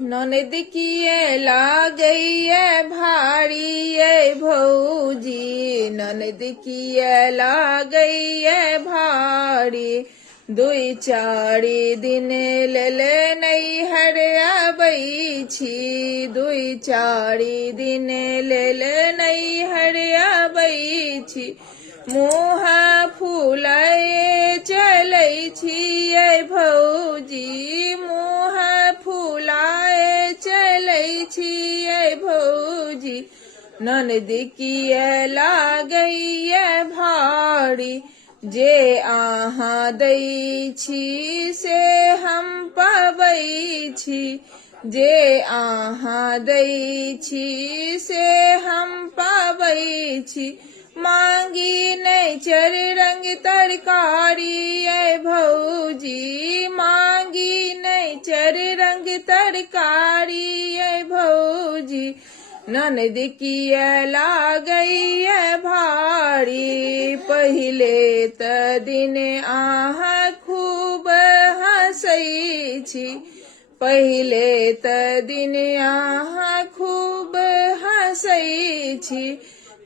ननद किए लागैया भारी ये भौजी, ननद किए लागैया भारी। दुई चारि दिन लेल नैहर आबै छी, दुई चारि दिन लेल नैहर आबै छी। मुँह फुलाए चलै छियै भौजी, मुँह फुलाए चलै छियै भौजी। ननद किए लागैया भारी, जे अहाँ दै छी से हम पाबै छी, जे अहाँ दै छी से हम पाबै छी। मांगी नहीं चारि रंग तरकारी ये भौजी, मांगी नहीं चारि रंग तरकारी ये भौजी। ननद किए लागैया भारी, पहिले त दिन अहाँ खूब हँसै छी, पहिले त दिन अहाँ खूब हँसै छी।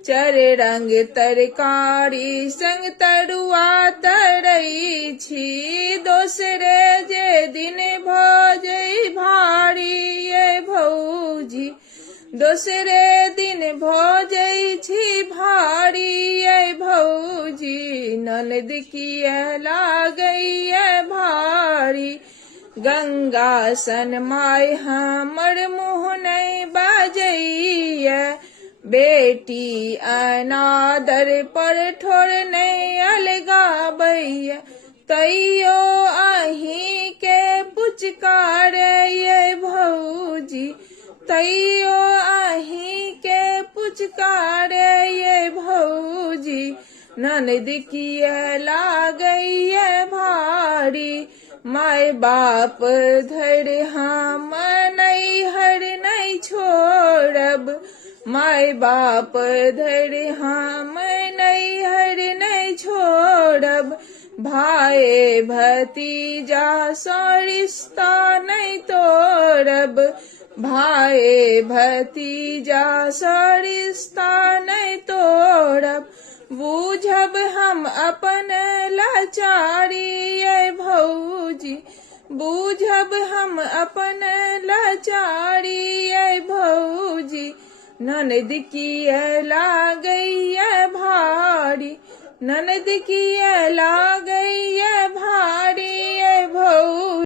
चारि रंग तरकारी संग तरुआ तरै छी, दोसरे जे दिन भजै भारी ये भौजी, दोसरे दिन भजै छी भारी ये भौजी। ननद किए लागैया भारी, गंगा सन माय हमर मुँह नहीं बाजैया, बेटी अनादर पर ठोर नहीं अलगाबैया। तैयो अहीं के पुचकारे ये भौजी, तैयो अहीं के पुचकारे ये भौजी। ननद किए लागैया भारी, माय बाप धर हम नैहर नहीं छोड़ब, माय बाप धर हम नैहर नहीं छोड़ब। भाई भतीजा सो रिश्ता नहीं तोड़ब, भाई भतीजा सो रिश्ता नहीं तोड़ब। बूझब हम अपन लाचारी ये भौजी, बूझब हम अपन लाचारी ये भौजी। ननद किए लागैया भारी, ननद किए लागैया भारी ये भौजी।